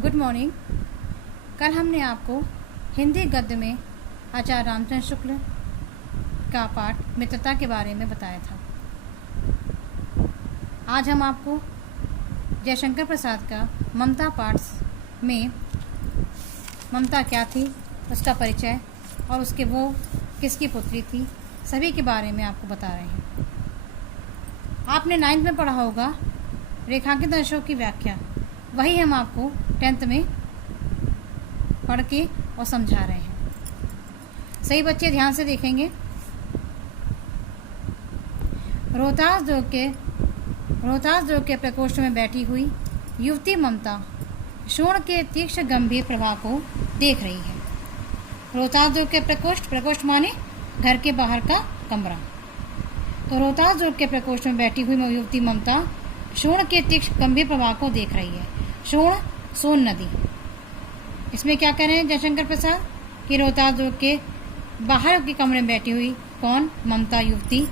Good morning. कल हमने आपको हिंदी गद्य में आचार्य रामचंद्र शुक्ल का पाठ मित्रता के बारे में बताया था। आज हम आपको जयशंकर प्रसाद का ममता पाठ में ममता क्या थी, उसका परिचय और उसके वो किसकी पुत्री थी, सभी के बारे में आपको बता रहे हैं। आपने 9th में पढ़ा होगा रेखांकित अंशों की व्याख्या, वही हम आपको 10th में पढ़ के और समझा रहे हैं। सही बच्चे ध्यान से देखेंगे। रोहतास दुर्ग के प्रकोष्ठ में बैठी हुई युवती ममता शोण के तीक्ष्ण गंभीर प्रवाह को देख रही है। रोहतास दुर्ग के प्रकोष्ठ माने घर के बाहर का कमरा। तो रोहतास दुर्ग के प्रकोष्ठ में बैठी हुई युवती ममता शोण के तीक्ष्ण गंभीर प्रवाह को देख रही है। शोण सोन नदी। इसमें क्या कह रहे हैं जयशंकर प्रसाद कि रोहतास दुर्ग के बाहर के कमरे में बैठी हुई कौन? ममता युवती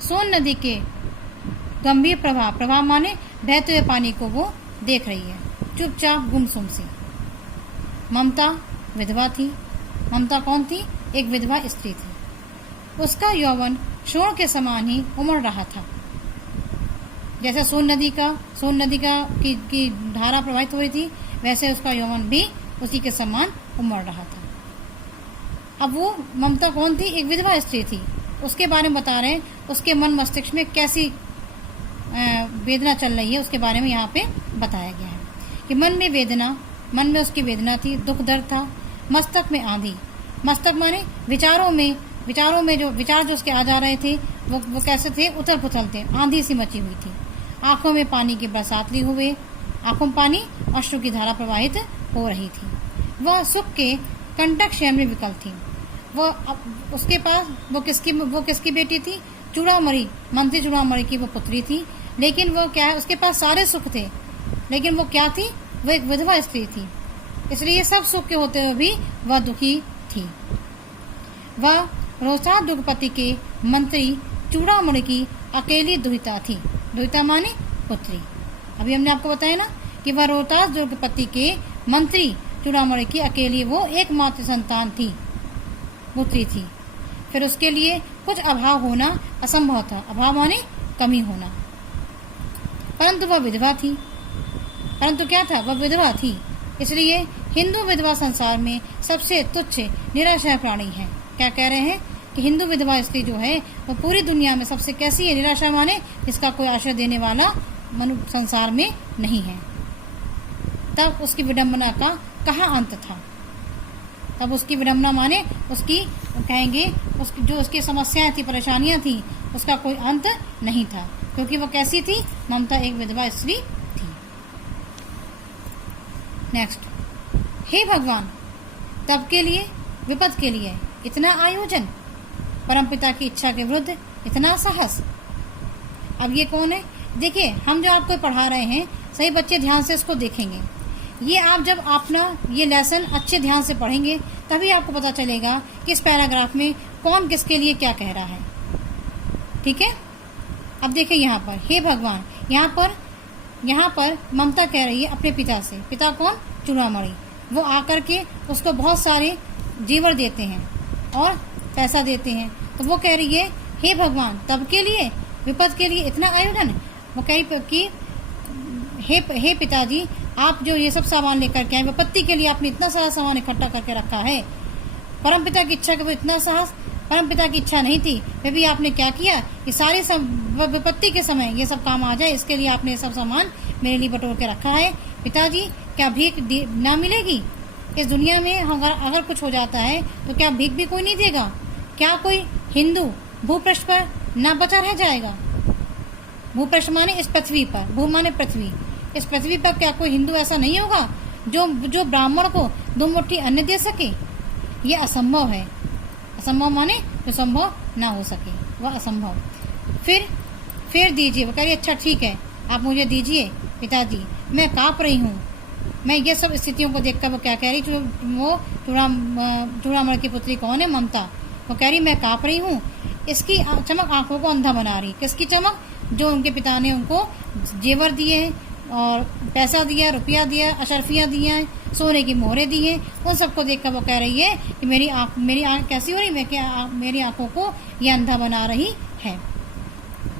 सोन नदी के गंभीर प्रवाह माने बहते हुए पानी को वो देख रही है, चुपचाप गुमसुम सी। ममता विधवा थी। ममता कौन थी? एक विधवा स्त्री थी। उसका यौवन शोण के समान ही उमड़ रहा था। जैसे सोन नदी की धारा प्रवाहित हो रही थी, वैसे उसका यौवन भी उसी के समान उमड़ रहा था। अब वो ममता कौन थी? एक विधवा स्त्री थी। उसके बारे में बता रहे हैं, उसके मन मस्तिष्क में कैसी वेदना चल रही है, उसके बारे में यहाँ पे बताया गया है कि मन में उसकी वेदना थी, दुख दर्द था। मस्तक में आंधी। मस्तक माने विचारों में जो विचार उसके आ जा रहे थे वो कैसे थे? उथल पुथल थे, आंधी सी मची हुई थी। आंखों में पानी की बरसात ली हुए, आंखों में पानी अश्रु की धारा प्रवाहित हो रही थी। वह सुख के कंटक शय में विकल थी। उसके पास वो किसकी बेटी थी? चूड़ामणि, मंत्री चूड़ामणि की वो पुत्री थी। लेकिन वो क्या है, उसके पास सारे सुख थे, लेकिन वो क्या थी? वो एक विधवा स्त्री थी। इसलिए सब सुख के होते हुए भी वह दुखी थी। वह रोहतास दुर्गपति के मंत्री चूड़ामणि की अकेली दुहिता थी। दुहिता माने पुत्री। अभी हमने आपको बताया ना कि वह रोहतास दुर्गपति के मंत्री चूड़ामणि की अकेली वो एकमात्र संतान थी, पुत्री थी। फिर उसके लिए कुछ अभाव होना असंभव था। अभाव माने कमी होना। परंतु वह विधवा थी। परंतु क्या था? वह विधवा थी। इसलिए हिंदू विधवा संसार में सबसे तुच्छ निराशा प्राणी है। क्या कह रहे हैं कि हिंदू विधवा स्त्री जो है वो पूरी दुनिया में सबसे कैसी है? निराशा माने इसका कोई आश्रय देने वाला मनुष्य संसार में नहीं है। तब उसकी विडंबना का कहाँ अंत था? तब उसकी विडंबना माने उसकी कहेंगे उसकी समस्याएं थी, परेशानियां थी, उसका कोई अंत नहीं था, क्योंकि वो कैसी थी? ममता एक विधवा स्त्री थी। नेक्स्ट। हे भगवान, तब के लिए विपद के लिए इतना आयोजन, परमपिता की इच्छा के विरुद्ध इतना साहस। अब ये कौन है? देखिए, हम जो आपको पढ़ा रहे हैं, सही बच्चे ध्यान से इसको देखेंगे। ये आप जब अपना ये लेसन अच्छे ध्यान से पढ़ेंगे तभी आपको पता चलेगा कि इस पैराग्राफ में कौन किसके लिए क्या कह रहा है। ठीक है? अब देखिए यहाँ पर, हे भगवान, यहाँ पर ममता कह रही है अपने पिता से। पिता कौन? चूड़ामणि। वो आकर के उसको बहुत सारे जेवर देते हैं और पैसा देते हैं। तो वो कह रही है, हे भगवान, तब के लिए विपद के लिए इतना आयोजन। वो कह रही कि हे पिताजी, आप जो ये सब सामान लेकर के आए, विपत्ति के लिए आपने इतना सारा सामान इकट्ठा करके रखा है। परमपिता की इच्छा के वो इतना साहस, परमपिता की इच्छा नहीं थी, फिर भी आपने क्या किया कि सारे विपत्ति के समय ये सब काम आ जाए, इसके लिए आपने ये सब सामान मेरे लिए बटोर के रखा है। पिताजी, क्या भीख ना मिलेगी? इस दुनिया में अगर कुछ हो जाता है तो क्या भीख भी कोई नहीं देगा? क्या कोई हिंदू भूपृष्ठ पर ना बचा रह जाएगा? भूपृष्ठ माने इस पृथ्वी पर, भू माने पृथ्वी। इस पृथ्वी पर क्या कोई हिंदू ऐसा नहीं होगा जो ब्राह्मण को 2 मुट्ठी अन्न दे सके? ये असंभव है। असंभव माने जो संभव ना हो सके, वह असंभव। फिर दीजिए। वो कह रही, अच्छा ठीक है, आप मुझे दीजिए पिताजी, मैं काँप रही हूँ। मैं ये सब स्थितियों को देखकर वो क्या कह रही? वो चूड़ामणि की पुत्री कौन है? ममता। वो कह रही, मैं काँप रही हूँ। इसकी चमक आंखों को अंधा बना रही। किसकी चमक? जो उनके पिता ने उनको जेवर दिए हैं, और पैसा दिया, रुपया दिया, अशरफियाँ दिया है, सोने की मोहरें दी हैं। उन सबको देखकर वो कह रही है कि मेरी आँख कैसी हो रही, मेरी आँखों को ये अंधा बना रही है।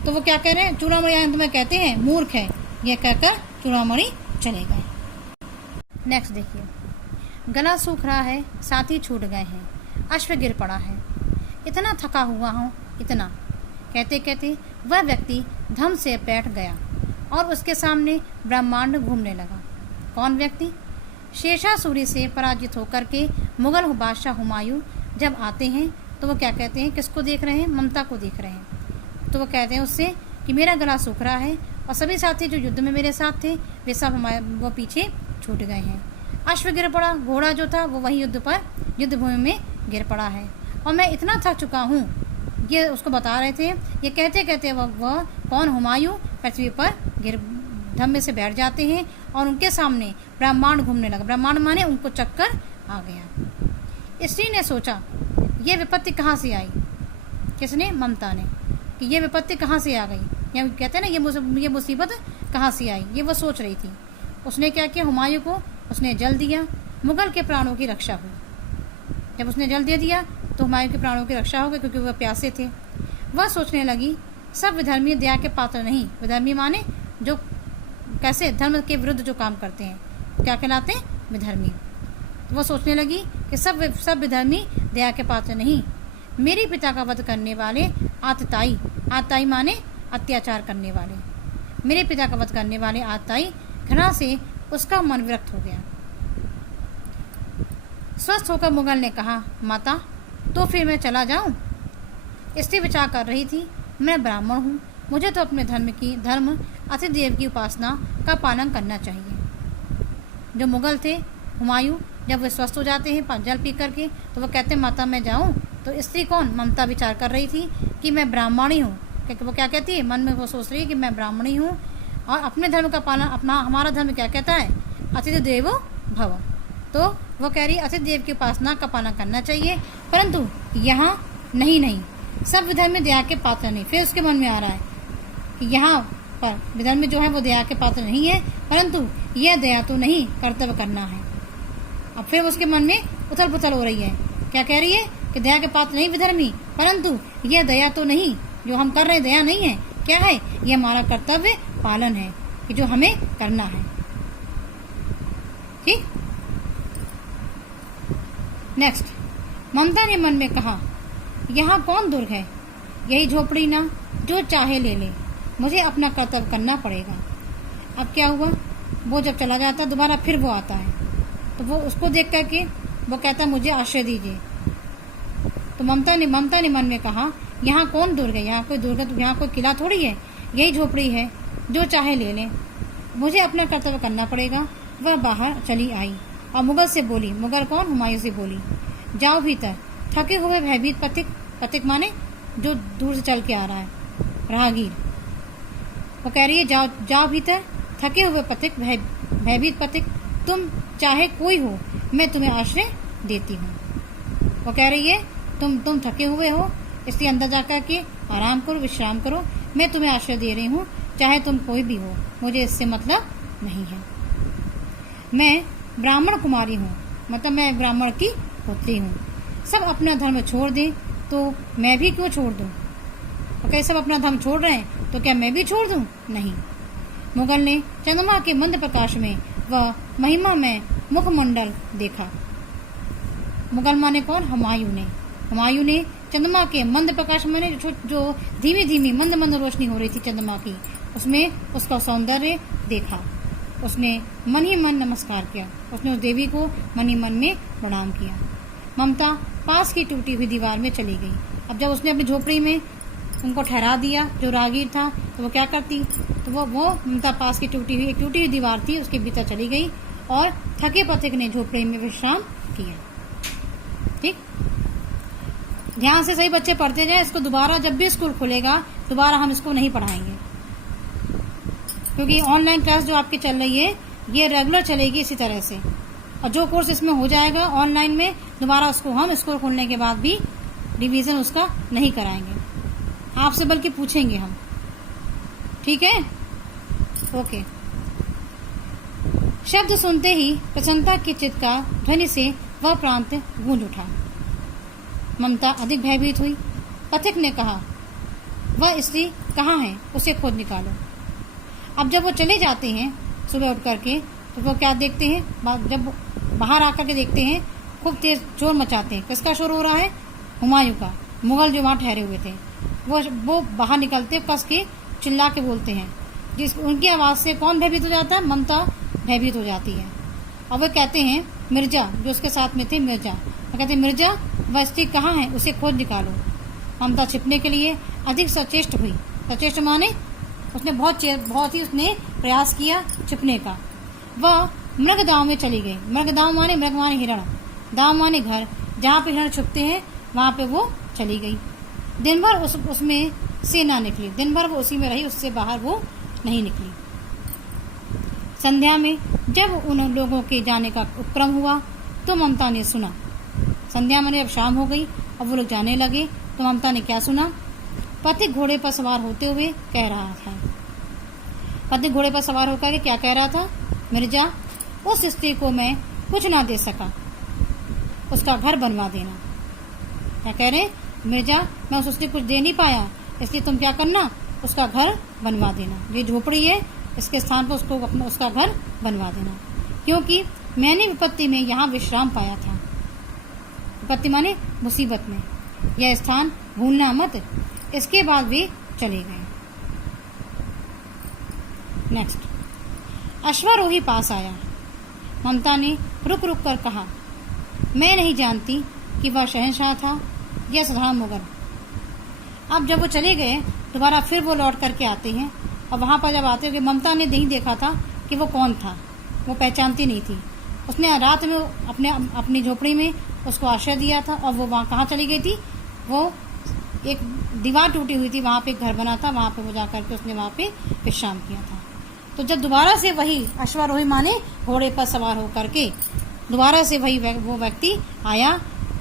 तो वो क्या कह रहे हैं, चूड़ामणि अंत में कहते हैं मूर्ख है, यह कहकर चूड़ामणि चले गए। नेक्स्ट देखिए, गला सूख रहा है, साथी छूट गए हैं, अश्व गिर पड़ा है, इतना थका हुआ हूँ, इतना। कहते कहते वह व्यक्ति धम से बैठ गया और उसके सामने ब्रह्मांड घूमने लगा। कौन व्यक्ति? शेषासुरी से पराजित होकर के मुगल बादशाह हुमायूं जब आते हैं तो वो क्या कहते हैं, किसको देख रहे हैं? ममता को देख रहे हैं। तो वो कहते हैं उससे कि मेरा गला सूख रहा है और सभी साथी जो युद्ध में मेरे साथ थे वे सब वो पीछे छूट गए हैं। अश्व गिर पड़ा, घोड़ा जो था वो वही युद्ध भूमि में गिर पड़ा है और मैं इतना थक चुका हूँ। ये उसको बता रहे थे। ये कहते कहते वह कौन, हुमायूं पृथ्वी पर धम्मे से बैठ जाते हैं और उनके सामने ब्रह्मांड घूमने लगा। ब्रह्मांड माने उनको चक्कर आ गया। स्त्री ने सोचा ये विपत्ति कहाँ से आई? किसने? ममता ने। कि ये विपत्ति कहाँ से आ गई, या कहते हैं ना ये मुसीबत कहाँ से आई, ये वो सोच रही थी। उसने क्या किया, हुमायूं को उसने जल दिया, मुगल के प्राणों की रक्षा हुई। जब उसने जल दे दिया तो हुमायूं के प्राणों की रक्षा हो गई, क्योंकि वह प्यासे थे। वह सोचने लगी सब विधर्मी दया के पात्र नहीं। विधर्मी माने जो कैसे धर्म के विरुद्ध जो काम करते हैं, क्या कहलाते हैं? विधर्मी। तो वह सोचने लगी कि सब विधर्मी दया के पात्र नहीं। मेरे पिता का वध करने वाले आतताई माने अत्याचार करने वाले, मेरे पिता का वध करने वाले आतताई घृणा से उसका मन विरक्त हो गया। स्वस्थ होकर मुगल ने कहा, माता तो फिर मैं चला जाऊं? स्त्री विचार कर रही थी, मैं ब्राह्मण हूँ, मुझे तो अपने धर्म अतिदेव की उपासना का पालन करना चाहिए। जो मुगल थे हुमायूं, जब वे स्वस्थ हो जाते हैं जल पी करके, तो वो कहते हैं माता मैं जाऊं? तो स्त्री कौन? ममता विचार कर रही थी कि मैं ब्राह्मणी हूँ। क्योंकि वो क्या कहती है, मन में वो सोच रही है कि मैं ब्राह्मणी हूँ और अपने धर्म का पालन, हमारा धर्म क्या कहता है? अतिथि देवो भव। तो वो कह रही है अतिथि देव की उपासना का पालन करना चाहिए, परंतु यहाँ नहीं, सब विधर्मी दया के पात्र नहीं। फिर उसके मन में आ रहा है कि यहाँ पर विधर्मी जो है वो दया के पात्र नहीं है, परंतु यह दया तो नहीं, कर्तव्य करना है। अब फिर उसके मन में उथल पुथल हो रही है। क्या कह रही है कि दया के पात्र नहीं विधर्मी, परंतु यह दया तो नहीं, जो हम कर रहे हैं दया नहीं है। क्या है? यह हमारा कर्तव्य पालन है कि जो हमें करना है। ठीक। नेक्स्ट, ममता ने मन में कहा, यहाँ कौन दुर्ग है? यही झोपड़ी ना, जो चाहे ले ले, मुझे अपना कर्तव्य करना पड़ेगा। अब क्या हुआ, वो जब चला जाता दोबारा फिर वो आता है, तो वो उसको देख करके वो कहता मुझे आश्रय दीजिए। तो ममता ने मन में कहा, यहाँ कौन दुर्ग है? यहाँ कोई दुर्ग, यहाँ कोई किला थोड़ी है, यही झोपड़ी है, जो चाहे ले ले, मुझे अपना कर्तव्य करना पड़ेगा। वह बाहर चली आई और मुगल से बोली, मुगल कौन? हुमायूं से बोली, जाओ भीतर। थके हुए भयभीत पथिक माने जो दूर से चल के आ रहा है, राहगीर। वो कह रही है जाओ भीतर, थके हुए भयभीत पथिक, तुम चाहे कोई हो, मैं तुम्हें आश्रय देती हूँ। वो कह रही है तुम थके हुए हो, इसलिए अंदर जाकर के आराम करो, विश्राम करो, मैं तुम्हें आश्रय दे रही हूँ, चाहे तुम कोई भी हो, मुझे इससे मतलब नहीं है। मैं ब्राह्मण कुमारी हूँ, मतलब मैं ब्राह्मण की पुत्री हूँ। सब अपना धर्म छोड़ दें तो मैं भी क्यों छोड़ दूँ? ओके, सब अपना धर्म छोड़ रहे हैं तो क्या मैं भी छोड़ दूँ? नहीं। मुगल ने चंद्रमा के मंद प्रकाश में वह महिमा में मुखमंडल देखा। मुगल माने कौन? हुमायूं ने चंद्रमा के मंद प्रकाश में जो धीमी धीमी मंद रोशनी हो रही थी चंद्रमा की, उसमें उसका सौंदर्य देखा। उसने मन ही मन नमस्कार किया, उसने उस देवी को मन ही मन में प्रणाम किया। ममता पास की टूटी हुई दीवार में चली गई। अब जब उसने अपनी झोपड़ी में उनको ठहरा दिया जो राहगीर था, तो वो क्या करती, तो वो ममता पास की टूटी हुई दीवार थी, उसके भीतर चली गई और थके पथिक ने झोपड़ी में विश्राम किया। ठीक, ध्यान से सही बच्चे पढ़ते जाए। इसको दोबारा जब भी स्कूल खुलेगा दोबारा हम इसको नहीं पढ़ाएंगे, क्योंकि ऑनलाइन क्लास जो आपकी चल रही है ये रेगुलर चलेगी इसी तरह से, और जो कोर्स इसमें हो जाएगा ऑनलाइन में दोबारा उसको हम स्कूल खुलने के बाद भी रिवीजन उसका नहीं कराएंगे, आपसे बल्कि पूछेंगे हम। ठीक है, ओके। शब्द सुनते ही प्रसन्नता की चित्कार ध्वनि से वह प्रांत गूंज उठा। ममता अधिक भयभीत हुई। पथिक ने कहा, वह स्त्री कहाँ है, उसे खोज निकालो। अब जब वो चले जाते हैं सुबह उठ करके, तो वो क्या देखते हैं, जब बाहर आकर के देखते हैं खूब तेज शोर मचाते हैं। किसका शोर हो रहा है? हुमायूं का। मुगल जो वहाँ ठहरे हुए थे वो बाहर निकलते, कस के चिल्ला के बोलते हैं। उनकी आवाज़ से कौन भयभीत हो जाता है? ममता भयभीत हो जाती है। और वो कहते हैं, मिर्जा, जो उसके साथ में थे, मिर्जा, वो कहते हैं, मिर्जा, वह स्त्री कहाँ है, उसे खोज निकालो। ममता छिपने के लिए अधिक सचेष्ट हुई। सचेष्ट माने उसने बहुत ही उसने प्रयास किया छिपने का। वह मृगदाव में चली गई। मृगदाव माने हिरण, दाव माने घर, जहाँ पे हिरण छुपते हैं वहाँ पे वो चली गई। दिन भर उसमें से ना निकली। दिन भर वो उसी में रही, उससे बाहर वो नहीं निकली। संध्या में जब उन लोगों के जाने का उपक्रम हुआ तो ममता ने सुना। संध्या में जब शाम हो गई और वो लोग जाने लगे तो ममता ने क्या सुना? पथिक घोड़े पर सवार होते हुए कह रहा था। पथिक घोड़े पर सवार होकर के क्या कह रहा था? मिर्जा, उस स्त्री को मैं कुछ ना दे सका, उसका घर बनवा देना। क्या कह रहे? मिर्जा, मैं उस स्त्री को कुछ दे नहीं पाया, इसलिए तुम क्या करना, उसका घर बनवा देना। ये झोपड़ी है, इसके स्थान पर उसका घर बनवा देना, क्योंकि मैंने विपत्ति में यहाँ विश्राम पाया था। विपत्ति माने मुसीबत में। यह स्थान भूलना मत। इसके बाद वे चले गए। नेक्स्ट, अश्वारोही पास आया। ममता ने रुक रुक कर कहा, मैं नहीं जानती कि वह शहंशाह था या साधारण मुगल। अब जब वो चले गए दोबारा फिर वो लौट करके आते हैं, और वहाँ पर जब आते हैं, ममता ने नहीं देखा था कि वो कौन था, वो पहचानती नहीं थी। उसने रात में अपनी झोपड़ी में उसको आश्रय दिया था, और वो वहाँ कहाँ चली गई थी? वो एक दीवार टूटी हुई थी, वहाँ पे एक घर बना था, वहाँ पे वो जा करके उसने वहाँ पे विश्राम किया था। तो जब दोबारा से वही अश्वारोही माने घोड़े पर सवार होकर के दोबारा से वो व्यक्ति आया,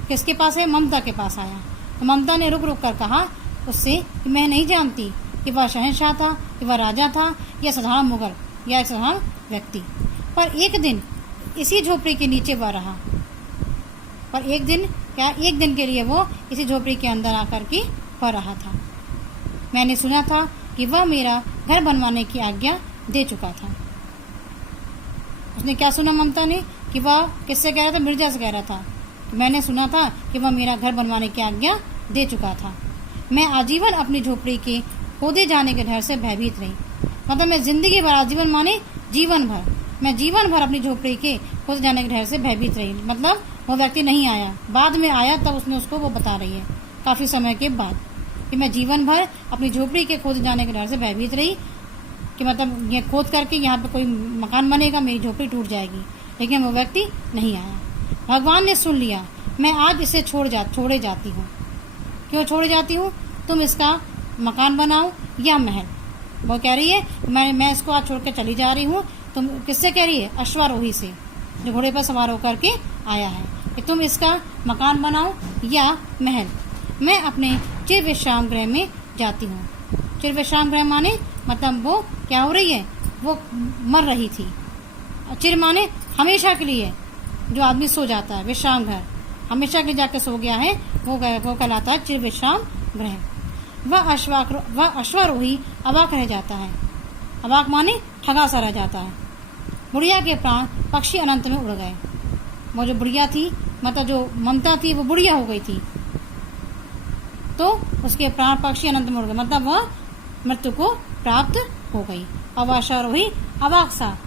किसके पास है? ममता के पास आया। तो ममता ने रुक रुक कर कहा उससे कि मैं नहीं जानती कि वह शहंशाह था, कि वह राजा था, या साधारण मुगल, या एक साधारण व्यक्ति। पर एक दिन इसी झोपड़ी के नीचे वह रहा। पर एक दिन के लिए वो इसी झोपड़ी के अंदर आकर के पड़ रहा था। मैंने सुना था कि वह मेरा घर बनवाने की आज्ञा दे चुका था। उसने क्या सुना ममता ने? कि वह किससे कह रहा था? मिर्जा से कह रहा था। मैंने सुना था कि वह मेरा घर बनवाने की आज्ञा दे चुका था। मैं आजीवन अपनी झोपड़ी के खोदे जाने के डर से भयभीत रही। मतलब मैं जिंदगी भर, आजीवन माने जीवन भर, मैं जीवन भर अपनी झोपड़ी के खोदे जाने के डर से भयभीत रही। मतलब वो व्यक्ति नहीं आया, बाद में आया, तब उसने उसको वो बता रही है काफी समय के बाद कि मैं जीवन भर अपनी झोपड़ी के खोदे जाने के डर से भयभीत रही, कि मतलब ये खोद करके यहाँ पे कोई मकान बनेगा, मेरी झोपड़ी टूट जाएगी। लेकिन वो व्यक्ति नहीं आया। भगवान ने सुन लिया। मैं आज इसे छोड़े जाती हूँ। क्यों छोड़े जाती हूँ? तुम इसका मकान बनाओ या महल। वो कह रही है मैं इसको आज छोड़ के चली जा रही हूँ। तुम किससे कह रही है? अश्वारोही से, जो घोड़े पर सवार होकर के आया है, कि तुम इसका मकान बनाओ या महल। मैं अपने चिर विश्राम गृह में जाती हूँ। चिर विश्राम गृह माने मतलब वो क्या हो रही है? वो मर रही थी। चिर माने हमेशा के लिए, जो आदमी सो जाता है, विश्राम घर हमेशा के लिए जाके सो गया है, वो कहलाता है चिर विश्राम गृह। वह अश्वारोही अवाक रह जाता है। अवाक माने ठगा सा रह जाता है। बुढ़िया के प्राण पक्षी अनंत में उड़ गए। वो जो बुढ़िया थी, मतलब जो ममता थी, वो बुढ़िया हो गई थी, तो उसके प्राण पक्षी अनंत में उड़ गए, मतलब वह मृत्यु को प्राप्त हो गई। और वह अश्वारोही अवाक सा,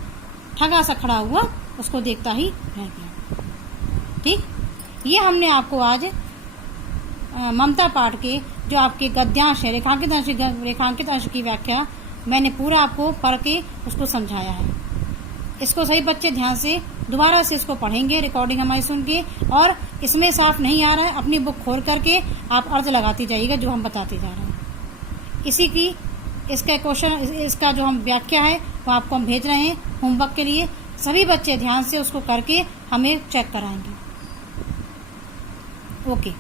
ठगा सा खड़ा हुआ उसको देखता ही रह गया। ठीक, ये हमने आपको आज ममता पाठ के जो आपके गद्यांश है, रेखांकित अंश की व्याख्या मैंने पूरा आपको पढ़ के उसको समझाया है। इसको सही बच्चे ध्यान से दोबारा से इसको पढ़ेंगे, रिकॉर्डिंग हमारी सुन के, और इसमें साफ नहीं आ रहा है अपनी बुक खोल करके आप अर्थ लगाती जाइएगा जो हम बताते जा रहे हैं। इसी की इसका क्वेश्चन, इसका जो हम व्याख्या है वो आपको हम भेज रहे हैं होमवर्क के लिए। सभी बच्चे ध्यान से उसको करके हमें चेक कराएंगे। ओके।